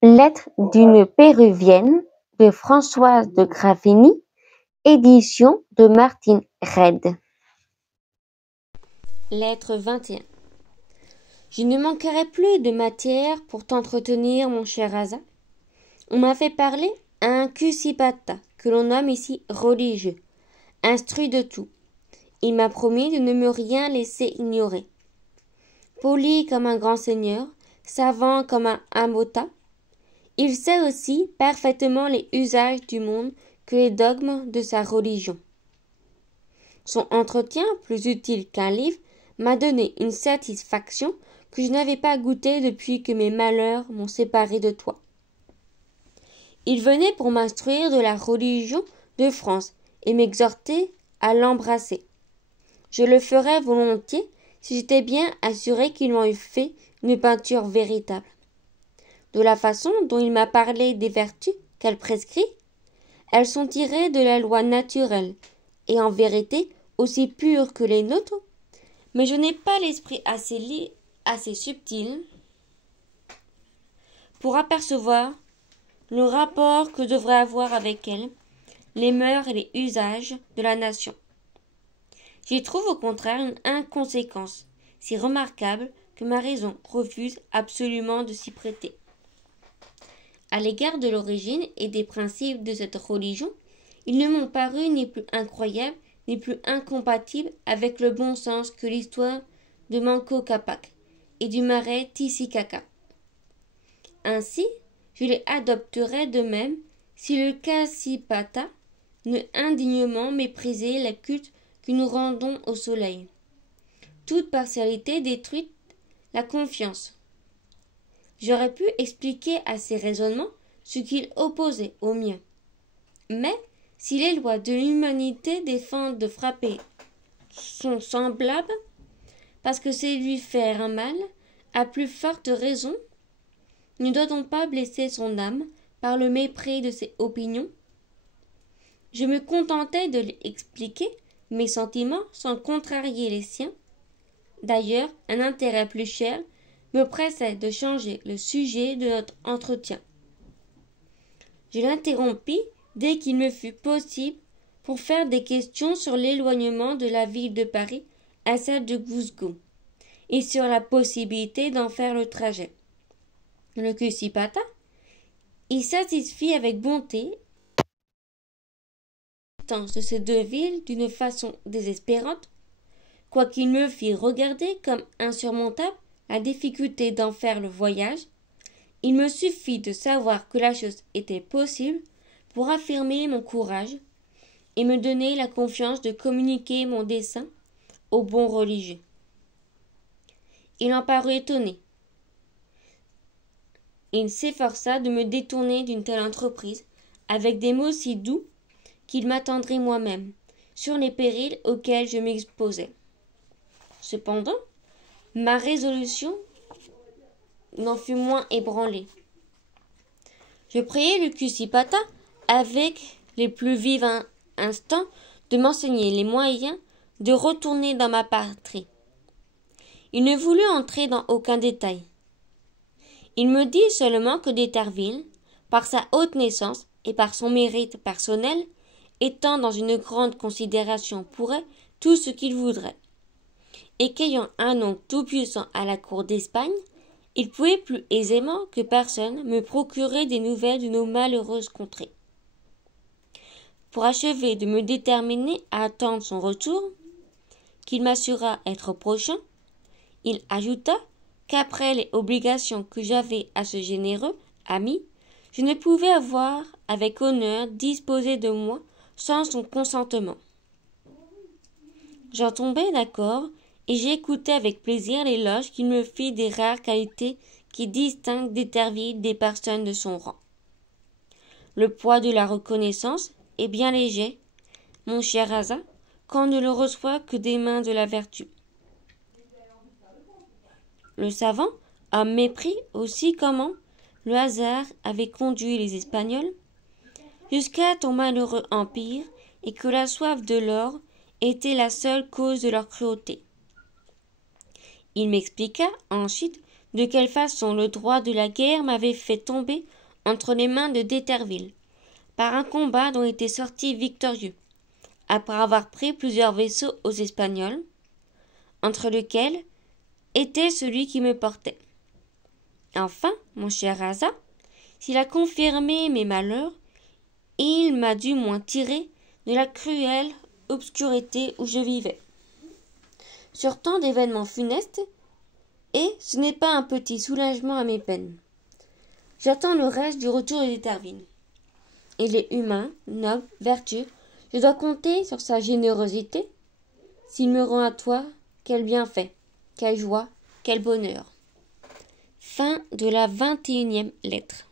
Lettre d'une péruvienne de Françoise de Gravigny, édition de Martine Reid. Lettre 21. Je ne manquerai plus de matière pour t'entretenir, mon cher Asa. On m'a fait parler à un Kusipata, que l'on nomme ici religieux, instruit de tout. Il m'a promis de ne me rien laisser ignorer. Poli comme un grand seigneur, savant comme un Amota, il sait aussi parfaitement les usages du monde que les dogmes de sa religion. Son entretien, plus utile qu'un livre, m'a donné une satisfaction que je n'avais pas goûtée depuis que mes malheurs m'ont séparé de toi. Il venait pour m'instruire de la religion de France et m'exhorter à l'embrasser. Je le ferais volontiers si j'étais bien assuré qu'il m'en eût fait une peinture véritable. De la façon dont il m'a parlé des vertus qu'elle prescrit, elles sont tirées de la loi naturelle et en vérité aussi pures que les nôtres, mais je n'ai pas l'esprit assez subtil pour apercevoir le rapport que devraient avoir avec elle les mœurs et les usages de la nation. J'y trouve au contraire une inconséquence si remarquable que ma raison refuse absolument de s'y prêter. À l'égard de l'origine et des principes de cette religion, ils ne m'ont paru ni plus incroyables ni plus incompatibles avec le bon sens que l'histoire de Manco Capac et du marais Titicaca. Ainsi, je les adopterais de même si le Kusipata ne indignement méprisait le culte que nous rendons au soleil. Toute partialité détruit la confiance. J'aurais pu expliquer à ces raisonnements ce qu'ils opposaient aux miens. Mais si les lois de l'humanité défendent de frapper son semblable, parce que c'est lui faire un mal, à plus forte raison, ne doit-on pas blesser son âme par le mépris de ses opinions? Je me contentais de lui expliquer mes sentiments sans contrarier les siens. D'ailleurs, un intérêt plus cher me pressait de changer le sujet de notre entretien. Je l'interrompis dès qu'il me fut possible pour faire des questions sur l'éloignement de la ville de Paris à celle de Cuzco et sur la possibilité d'en faire le trajet. Le Kusipata y satisfit avec bonté de ces deux villes d'une façon désespérante, quoiqu'il me fît regarder comme insurmontable la difficulté d'en faire le voyage. Il me suffit de savoir que la chose était possible pour affirmer mon courage et me donner la confiance de communiquer mon dessein au bon religieux. Il en parut étonné. Il s'efforça de me détourner d'une telle entreprise avec des mots si doux qu'il m'attendrit moi-même sur les périls auxquels je m'exposais. Cependant, ma résolution n'en fut moins ébranlée. Je priai le Kusipata avec les plus vifs instants de m'enseigner les moyens de retourner dans ma patrie. Il ne voulut entrer dans aucun détail. Il me dit seulement que d'Étarville, par sa haute naissance et par son mérite personnel, étant dans une grande considération pourrait tout ce qu'il voudrait, et qu'ayant un oncle tout-puissant à la cour d'Espagne, il pouvait plus aisément que personne me procurer des nouvelles de nos malheureuses contrées. Pour achever de me déterminer à attendre son retour, qu'il m'assura être prochain, il ajouta qu'après les obligations que j'avais à ce généreux ami, je ne pouvais avoir avec honneur disposé de moi sans son consentement. J'en tombai d'accord et j'écoutai avec plaisir l'éloge qu'il me fit des rares qualités qui distinguent d'Étarville des personnes de son rang. Le poids de la reconnaissance est bien léger, mon cher Asa, quand on ne le reçoit que des mains de la vertu. Le savant a mépris aussi comment le hasard avait conduit les Espagnols jusqu'à ton malheureux empire et que la soif de l'or était la seule cause de leur cruauté. Il m'expliqua ensuite de quelle façon le droit de la guerre m'avait fait tomber entre les mains de d'Eterville, par un combat dont était sorti victorieux, après avoir pris plusieurs vaisseaux aux Espagnols, entre lesquels était celui qui me portait. Enfin, mon cher Asa, s'il a confirmé mes malheurs, il m'a du moins tiré de la cruelle obscurité où je vivais. Sur tant d'événements funestes, et ce n'est pas un petit soulagement à mes peines. J'attends le reste du retour d'Eterville. Il est humain, noble, vertueux. Je dois compter sur sa générosité. S'il me rend à toi, quel bienfait, quelle joie, quel bonheur. Fin de la 21e lettre.